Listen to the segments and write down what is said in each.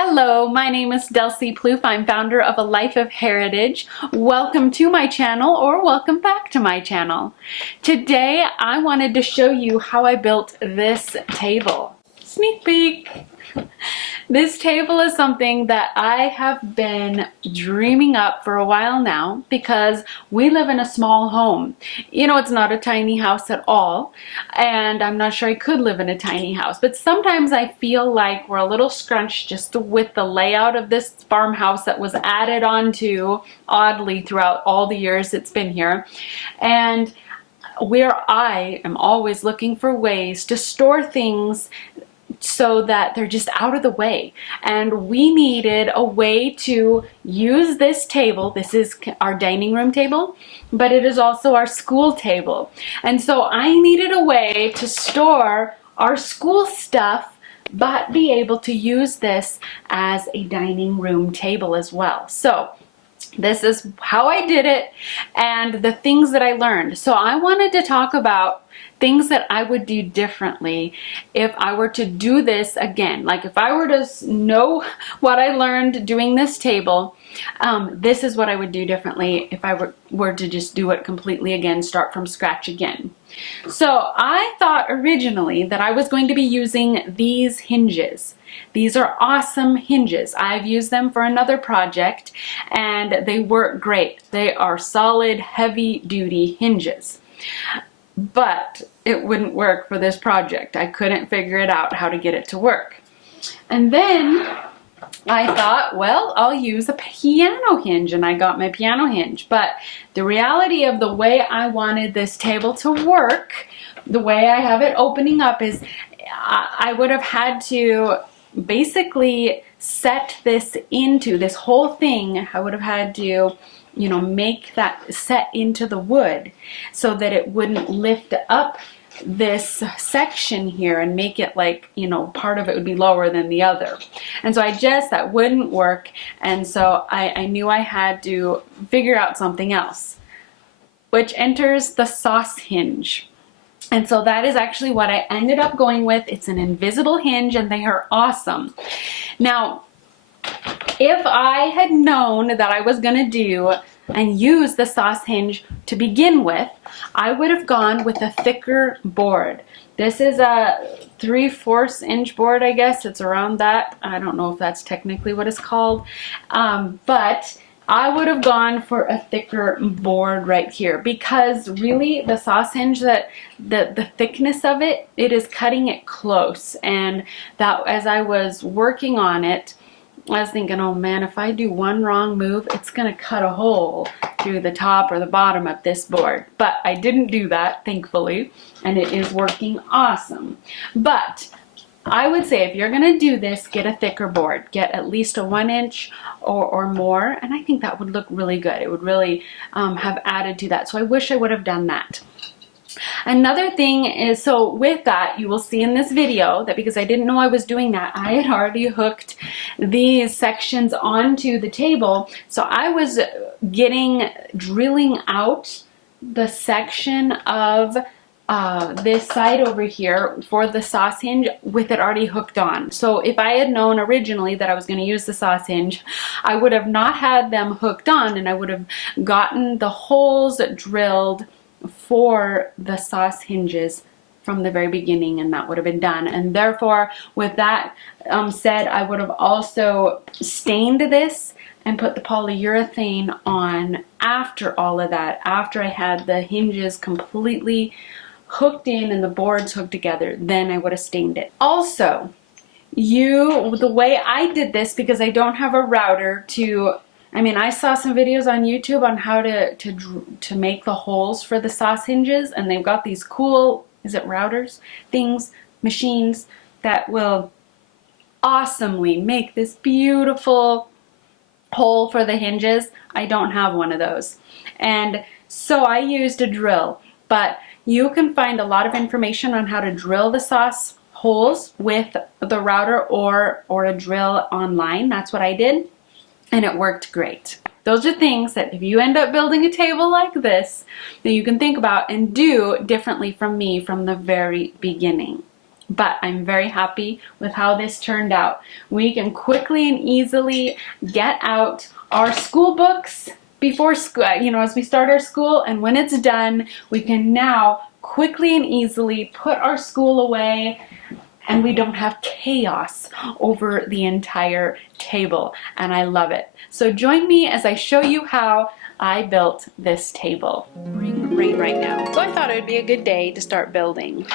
Hello, my name is Delcy Plouffe. I'm founder of A Life of Heritage. Welcome to my channel, or welcome back to my channel. Today I wanted to show you how I built this table. Sneak peek! This table is something that I have been dreaming up for a while now because we live in a small home. You know, it's not a tiny house at all, and I'm not sure I could live in a tiny house, but sometimes I feel like we're a little scrunched just with the layout of this farmhouse that was added onto oddly throughout all the years it's been here. And where I am always looking for ways to store things so that they're just out of the way. And we needed a way to use this table. This is our dining room table, but it is also our school table. And so I needed a way to store our school stuff, but be able to use this as a dining room table as well. So this is how I did it and the things that I learned. So I wanted to talk about things that I would do differently if I were to do this again. Like if I were to know what I learned doing this table, this is what I would do differently if I were to just do it completely again, start from scratch again. So I thought originally that I was going to be using these hinges. These are awesome hinges. I've used them for another project and they work great. They are solid, heavy-duty hinges. But it wouldn't work for this project. I couldn't figure it out how to get it to work. And then I thought, well, I'll use a piano hinge, and I got my piano hinge. But the reality of the way I wanted this table to work, the way I have it opening up, is I would have had to basically set this into this whole thing. I would have had to, you know, make that set into the wood so that it wouldn't lift up this section here and make it like, you know, part of it would be lower than the other. And so that wouldn't work. And so I knew I had to figure out something else, which enters the SOSS hinge. And so that is actually what I ended up going with. It's an invisible hinge and they are awesome. Now, if I had known that I was gonna do and use the SOSS hinge to begin with, I would have gone with a thicker board. This is a 3/4 inch board, I guess. It's around that. I don't know if that's technically what it's called, but I would have gone for a thicker board right here because really the SOSS hinge, that the thickness of it, it is cutting it close. And that as I was working on it, I was thinking, oh man, if I do one wrong move, it's gonna cut a hole through the top or the bottom of this board. But I didn't do that, thankfully, and it is working awesome. But I would say if you're gonna do this, get a thicker board. Get at least a 1 inch or more, and I think that would look really good. It would really have added to that. So I wish I would have done that. Another thing is, so with that, you will see in this video that because I didn't know I was doing that, I had already hooked these sections onto the table. So I was drilling out the section of this side over here for the SOSS hinge with it already hooked on. So if I had known originally that I was going to use the SOSS hinge, I would have not had them hooked on, and I would have gotten the holes drilled for the SOSS hinges from the very beginning, and that would have been done. And therefore, with that said, I would have also stained this and put the polyurethane on after all of that, after I had the hinges completely hooked in and the boards hooked together. Then I would have stained it. Also, the way I did this, because I don't have a router to, I mean, I saw some videos on YouTube on how to make the holes for the SOSS hinges, and they've got these cool, is it routers? Machines that will awesomely make this beautiful hole for the hinges. I don't have one of those. And so I used a drill, but you can find a lot of information on how to drill the SOSS holes with the router or a drill online. That's what I did. And it worked great. Those are things that if you end up building a table like this, that you can think about and do differently from me from the very beginning. but I'm very happy with how this turned out. We can quickly and easily get out our school books before school, as we start our school, and when it's done, we can now quickly and easily put our school away, and we don't have chaos over the entire table, and I love it. So join me as I show you how I built this table right now. So I thought it would be a good day to start building.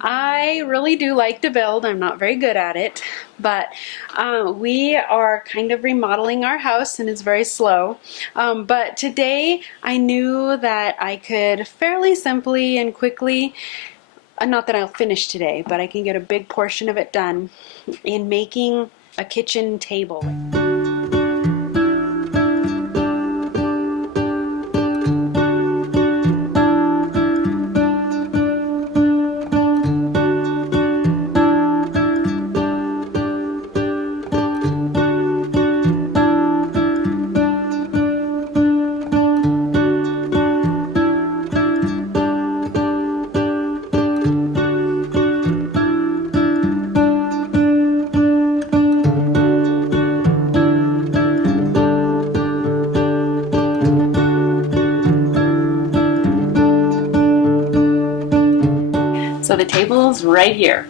I really do like to build. I'm not very good at it, but we are kind of remodeling our house and it's very slow. But today I knew that I could fairly simply and quickly, not that I'll finish today, but I can get a big portion of it done in making a kitchen table. So the table's right here.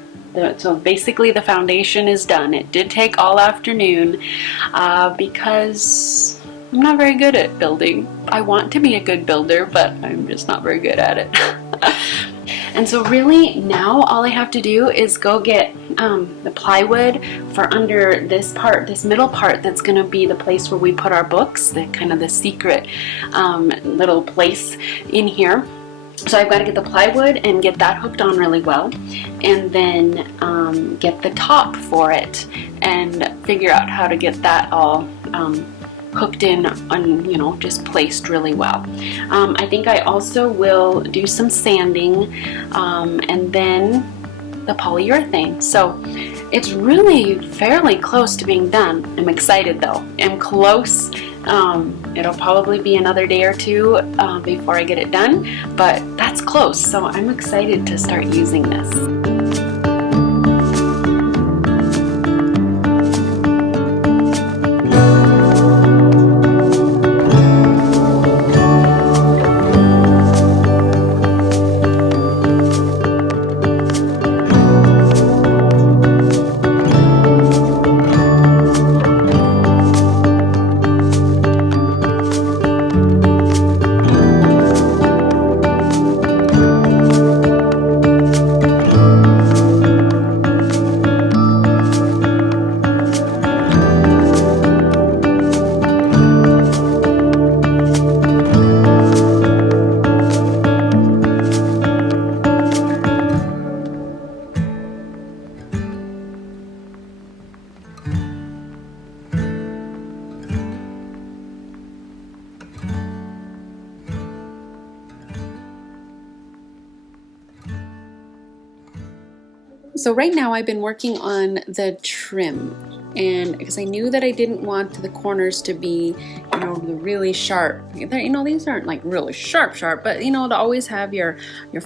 So basically the foundation is done. It did take all afternoon because I'm not very good at building. I want to be a good builder, but I'm just not very good at it. And so really now all I have to do is go get the plywood for under this part, this middle part that's going to be the place where we put our books, the kind of the secret little place in here. So I've got to get the plywood and get that hooked on really well, and then get the top for it and figure out how to get that all hooked in and just placed really well. I think I also will do some sanding and then the polyurethane. So it's really fairly close to being done. I'm excited though. I'm close. It'll probably be another day or two before I get it done, but that's close, so I'm excited to start using this. So right now I've been working on the trim, and because I knew that I didn't want the corners to be, really sharp. These aren't like really sharp, but to always have your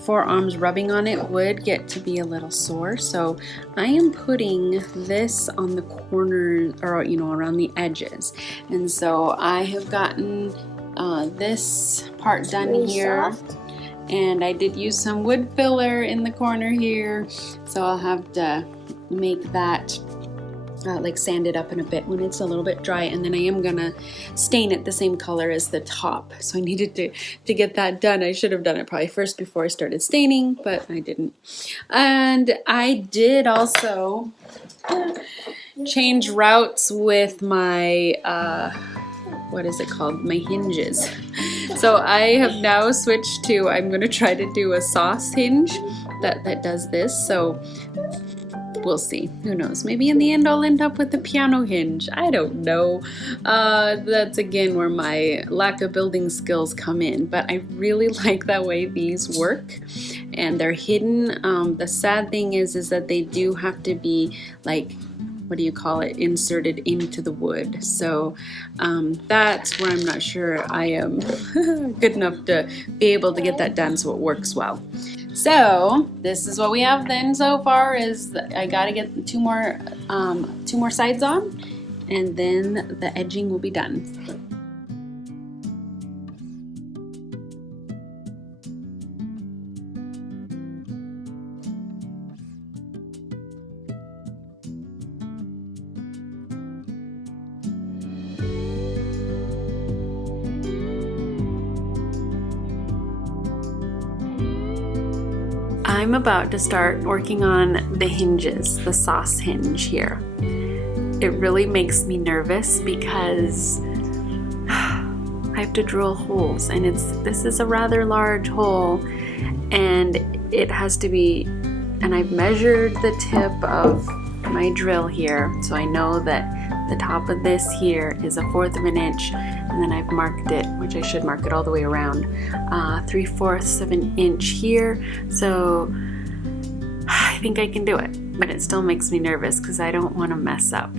forearms rubbing on it would get to be a little sore. So I am putting this on the corners, or around the edges. And so I have gotten this part done really here. Soft. And I did use some wood filler in the corner here, so I'll have to make that sand it up in a bit when it's a little bit dry, and then I am gonna stain it the same color as the top. So I needed to get that done. I should have done it probably first before I started staining, but I didn't. And I did also change routes with my what is it called? My hinges. So I have now switched to, I'm going to try to do a SOSS hinge that does this. So we'll see. Who knows? Maybe in the end I'll end up with a piano hinge. I don't know. That's again where my lack of building skills come in. But I really like the way these work. And they're hidden. The sad thing is that they do have to be inserted into the wood. So that's where I'm not sure I am good enough to be able to get that done so it works well. So this is what we have then so far. Is I gotta get two more sides on, and then the edging will be done. I'm about to start working on the hinges, the SOSS hinge here. It really makes me nervous because I have to drill holes, and this is a rather large hole, and it has to be, and I've measured the tip of my drill here, so I know that the top of this here is 1/4 of an inch, and then I've marked it, which I should mark it all the way around, 3/4 of an inch here. So I think I can do it, but it still makes me nervous because I don't want to mess up.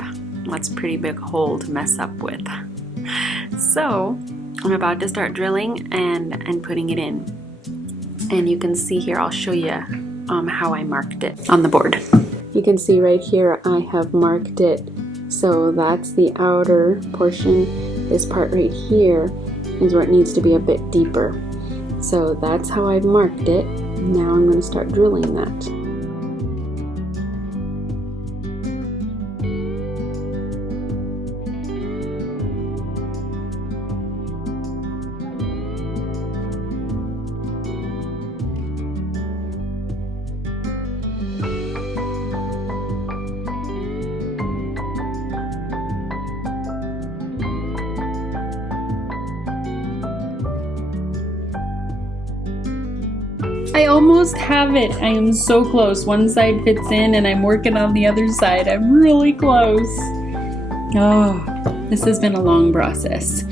That's a pretty big hole to mess up with. So I'm about to start drilling and putting it in, and you can see here, I'll show you how I marked it on the board. You can see right here I have marked it. So that's the outer portion. This part right here is where it needs to be a bit deeper. So that's how I've marked it. Now I'm going to start drilling that. I almost have it. I am so close. One side fits in and I'm working on the other side. I'm really close. Oh, this has been a long process.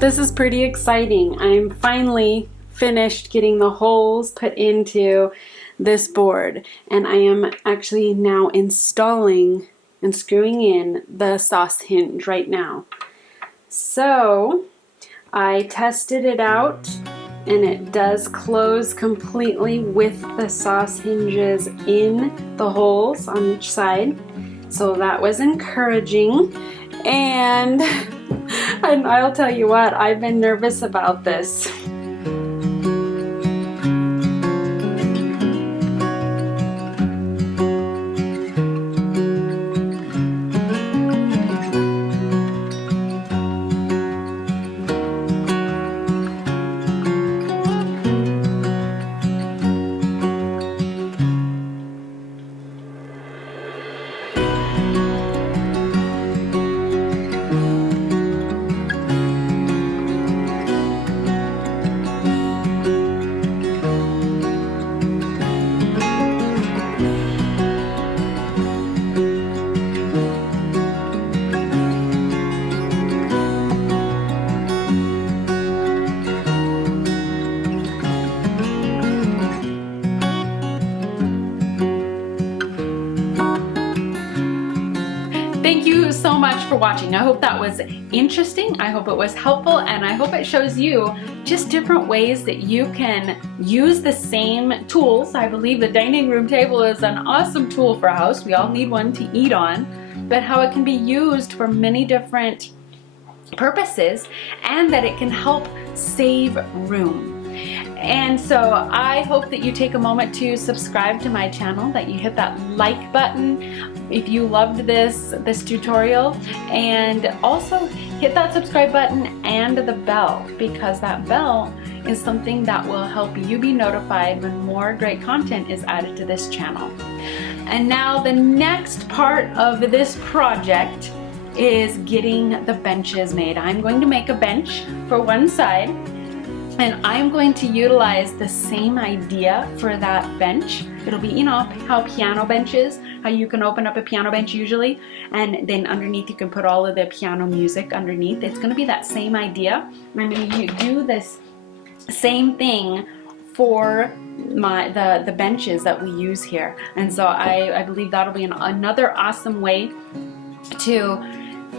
This is pretty exciting. I'm finally finished getting the holes put into this board, and I am actually now installing and screwing in the SOSS hinge right now. So I tested it out, and it does close completely with the SOSS hinges in the holes on each side. So that was encouraging. And I'll tell you what, I've been nervous about this. Thank you so much for watching. I hope that was interesting. I hope it was helpful, and I hope it shows you just different ways that you can use the same tools. I believe the dining room table is an awesome tool for a house. We all need one to eat on, but how it can be used for many different purposes, and that it can help save room. And so I hope that you take a moment to subscribe to my channel, that you hit that like button if you loved this tutorial, and also hit that subscribe button and the bell, because that bell is something that will help you be notified when more great content is added to this channel. And now the next part of this project is getting the benches made. I'm going to make a bench for one side, and I'm going to utilize the same idea for that bench. It'll be, you know, how piano benches, how you can open up a piano bench usually, and then underneath you can put all of the piano music underneath. It's gonna be that same idea. I'm gonna do this same thing for the benches that we use here. And so I believe that'll be another awesome way to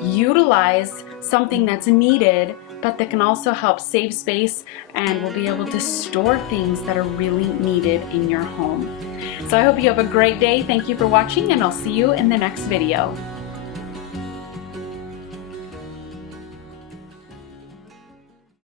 utilize something that's needed but that can also help save space and will be able to store things that are really needed in your home. So I hope you have a great day. Thank you for watching, and I'll see you in the next video.